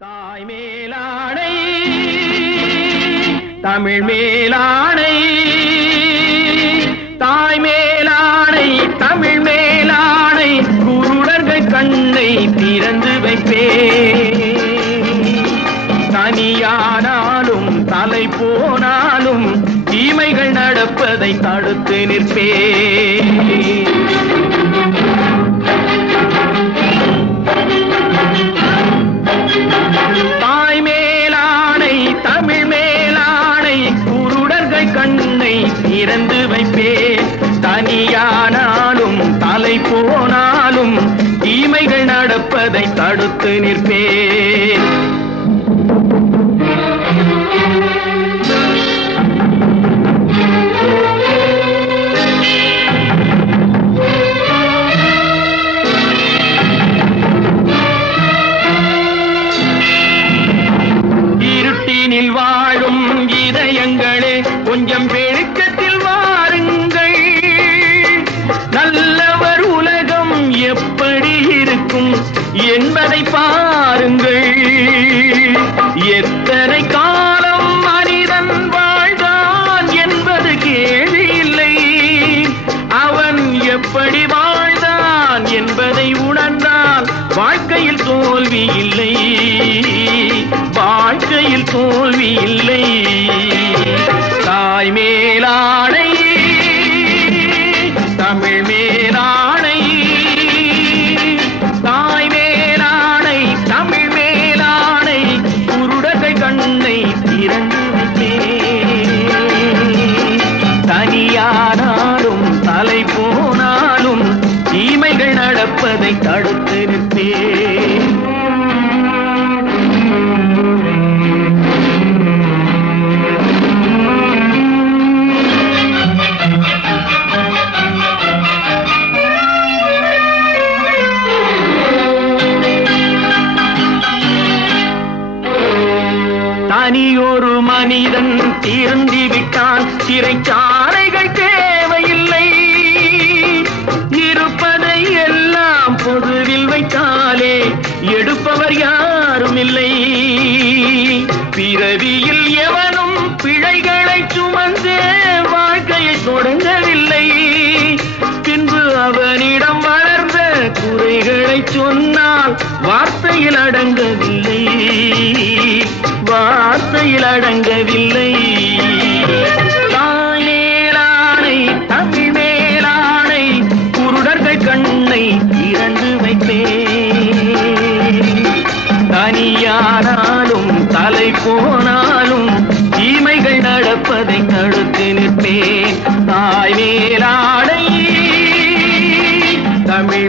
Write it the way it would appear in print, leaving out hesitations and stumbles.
தாய் மேலாடை தமிழ் மேலாடை தாய் மேலாடை தமிழ் மேலாடை குருடர்கள் கண்ணை திறந்து வைப்பே தனியானாலும் தலை போனாலும் தீமைகள் நடப்பதை தடுத்து நிற்பே தாய் மேலாடை தமிழ் மேலாடை குருடர்கள் கண்ணை திறந்து வைப்பே தனியானாலும் தலை போனாலும் தீமைகள் நடப்பதை தடுத்து நிற்பே வாழும் இதயங்களே கொஞ்சம் வெளிச்சத்தில் வாருங்கள் நல்லவர் உலகம் எப்படி இருக்கும் என்பதை பாருங்கள் எத்தனை காலம் மனிதன் வாழ்ந்தான் என்பது கேள்வி இல்லை அவன் எப்படி வாழ்ந்தான் என்பதை உணர்ந்தால் வாழ்க்கையில் தோல்வி இல்லை வாழ்க்கையில் தோல்வி இல்லை தாய் மேலாடை தமிழ் மேலாடை தாய் மேலாடை தமிழ் மேலாடை குருடர்கள் கண்ணை திறந்து வைத்தே தனியானாலும் தலை போனாலும் தீமைகள் நடப்பதை தடுத்து நிற்பே தனியொரு மனிதன் திருந்திவிட்டான் சிறைச்சாலைகள் தேவையில்லை இருப்பதை எல்லாம் பொதுவில் வைத்தாலே எடுப்பவர் யாரும் இல்லை பிறவியில் எவனும் பிழைகளை சுமந்தே வாழ்க்கையை தொடங்கவில்லை பின்பு அவனிடம் வளர்ந்த குறைகளை சொன்னால் வார்த்தையில் அடங்கவில்லை வார்த்தையில் அடங்கவில்லை தாய் மேலாடை தமிழ் மேலாடை குருடர்கள் கண்ணை திறந்து வைப்பே தனியானாலும் தலை போனாலும் தீமைகள் நடப்பதை தடுத்து நிற்பேன் தாய் மேலாடை தமிழ்